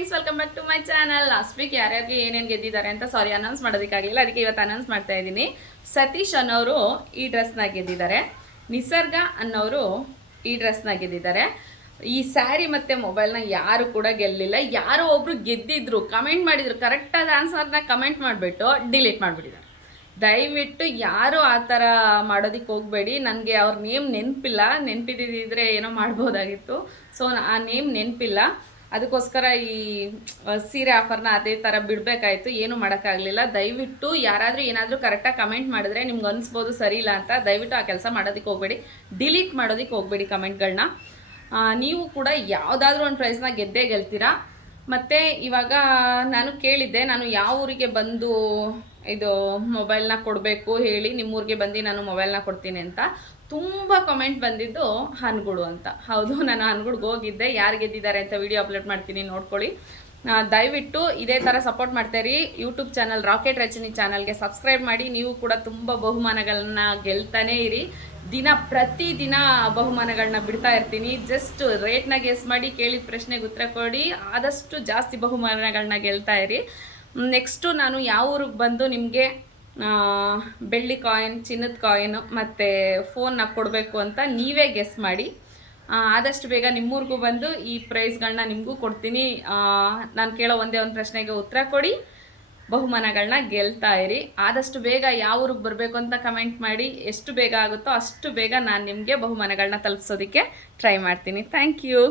Friends, welcome back to my channel. Last week ಯಾರ್ಯಾರಿಗೆ ಏನೇನು ಗೆದ್ದಿದ್ದಾರೆ ಅಂತ ಅನೌನ್ಸ್ ಮಾಡೋದಕ್ಕಾಗಲಿಲ್ಲ, ಅದಕ್ಕೆ ಇವತ್ತು ಅನೌನ್ಸ್ ಮಾಡ್ತಾ ಇದ್ದೀನಿ. ಸತೀಶ್ ಅನ್ನೋರು ಈ ಡ್ರೆಸ್ನ ಗೆದ್ದಿದ್ದಾರೆ. ನಿಸರ್ಗ ಅನ್ನೋರು ಈ ಡ್ರೆಸ್ನ ಗೆದ್ದಿದ್ದಾರೆ. ಈ ಸ್ಯಾರಿ ಮತ್ತು ಮೊಬೈಲ್ನ ಯಾರು ಕೂಡ ಗೆಲ್ಲಿಲ್ಲ. ಯಾರೋ ಒಬ್ರು ಗೆದ್ದಿದ್ರು, ಕಮೆಂಟ್ ಮಾಡಿದ್ರು, ಕರೆಕ್ಟಾದ ಆನ್ಸರ್ನ ಕಮೆಂಟ್ ಮಾಡಿಬಿಟ್ಟು ಡಿಲೀಟ್ ಮಾಡಿಬಿಟ್ಟಿದ್ದಾರೆ. ದಯವಿಟ್ಟು ಯಾರು ಆ ಥರ ಮಾಡೋದಕ್ಕೆ ಹೋಗಬೇಡಿ. ನನಗೆ ಅವ್ರ ನೇಮ್ ನೆನಪಿಲ್ಲ, ನೆನಪಿದ್ದಿದ್ರೆ ಏನೋ ಮಾಡ್ಬೋದಾಗಿತ್ತು. ಸೊ ಆ ನೇಮ್ ನೆನಪಿಲ್ಲ, ಅದಕ್ಕೋಸ್ಕರ ಈ ಸೀರೆ ಆಫರ್ನ ಅದೇ ಥರ ಬಿಡಬೇಕಾಯ್ತು. ಏನೂ ಮಾಡೋಕ್ಕಾಗಲಿಲ್ಲ. ದಯವಿಟ್ಟು ಯಾರಾದರೂ ಏನಾದರೂ ಕರೆಕ್ಟಾಗಿ ಕಮೆಂಟ್ ಮಾಡಿದ್ರೆ ನಿಮ್ಗೆ ಅನಿಸ್ಬೋದು ಸರಿ ಇಲ್ಲ ಅಂತ. ದಯವಿಟ್ಟು ಆ ಕೆಲಸ ಮಾಡೋದಕ್ಕೆ ಹೋಗಬೇಡಿ, ಡಿಲೀಟ್ ಮಾಡೋದಕ್ಕೆ ಹೋಗಬೇಡಿ ಕಮೆಂಟ್ಗಳನ್ನ. ನೀವು ಕೂಡ ಯಾವುದಾದ್ರೂ ಒಂದು ಪ್ರೈಸ್ನ ಗೆದ್ದೇ ಗೆಲ್ತೀರಾ. ಮತ್ತು ಇವಾಗ ನಾನು ಕೇಳಿದ್ದೆ, ನಾನು ಯಾವ ಊರಿಗೆ ಬಂದು ಇದು ಮೊಬೈಲ್ನ ಕೊಡಬೇಕು ಹೇಳಿ, ನಿಮ್ಮೂರಿಗೆ ಬಂದು ನಾನು ಮೊಬೈಲ್ನ ಕೊಡ್ತೀನಿ ಅಂತ. ತುಂಬ ಕಮೆಂಟ್ ಬಂದಿದ್ದು ಹನ್ಗುಡು ಅಂತ. ಹೌದು, ನಾನು ಹನ್ಗುಡ್ಗೆ ಹೋಗಿದ್ದೆ. ಯಾರು ಗೆದ್ದಿದ್ದಾರೆ ಅಂತ ವಿಡಿಯೋ ಅಪ್ಲೋಡ್ ಮಾಡ್ತೀನಿ, ನೋಡ್ಕೊಳ್ಳಿ. ದಯವಿಟ್ಟು ಇದೇ ಥರ ಸಪೋರ್ಟ್ ಮಾಡ್ತಾಯಿರಿ. ಯೂಟ್ಯೂಬ್ ಚಾನಲ್ ರಾಕೆಟ್ ರಚನಿ ಚಾನಲ್ಗೆ ಸಬ್ಸ್ಕ್ರೈಬ್ ಮಾಡಿ. ನೀವು ಕೂಡ ತುಂಬ ಬಹುಮಾನಗಳನ್ನ ಗೆಲ್ತಾನೇ ಇರಿ. ಪ್ರತಿದಿನ ಬಹುಮಾನಗಳನ್ನ ಬಿಡ್ತಾ ಇರ್ತೀನಿ. ಜಸ್ಟ್ ರೇಟ್ನ ಗೆಸ್ ಮಾಡಿ, ಕೇಳಿದ ಪ್ರಶ್ನೆಗೆ ಉತ್ತರ ಕೊಡಿ. ಆದಷ್ಟು ಜಾಸ್ತಿ ಬಹುಮಾನಗಳನ್ನ ಗೆಲ್ತಾ ಇರಿ. ನೆಕ್ಸ್ಟು ನಾನು ಯಾವ ಊರಿಗೆ ಬಂದು ನಿಮಗೆ ಬೆಳ್ಳಿ ಕಾಯಿನ್, ಚಿನ್ನದ ಕಾಯಿನು ಮತ್ತು ಫೋನ್ನ ಕೊಡಬೇಕು ಅಂತ ನೀವೇ ಗೆಸ್ ಮಾಡಿ. ಆದಷ್ಟು ಬೇಗ ನಿಮ್ಮೂರಿಗೂ ಬಂದು ಈ ಪ್ರೈಸ್ಗಳನ್ನ ನಿಮಗೂ ಕೊಡ್ತೀನಿ. ನಾನು ಕೇಳೋ ಒಂದೇ ಒಂದು ಪ್ರಶ್ನೆಗೆ ಉತ್ತರ ಕೊಡಿ, ಬಹುಮಾನಗಳನ್ನ ಗೆಲ್ತಾ ಇರಿ. ಆದಷ್ಟು ಬೇಗ ಯಾವ ಊರಿಗೆ ಬರಬೇಕು ಅಂತ ಕಮೆಂಟ್ ಮಾಡಿ. ಎಷ್ಟು ಬೇಗ ಆಗುತ್ತೋ ಅಷ್ಟು ಬೇಗ ನಾನು ನಿಮಗೆ ಬಹುಮಾನಗಳನ್ನ ತಲುಪಿಸೋದಕ್ಕೆ ಟ್ರೈ ಮಾಡ್ತೀನಿ. Thank you.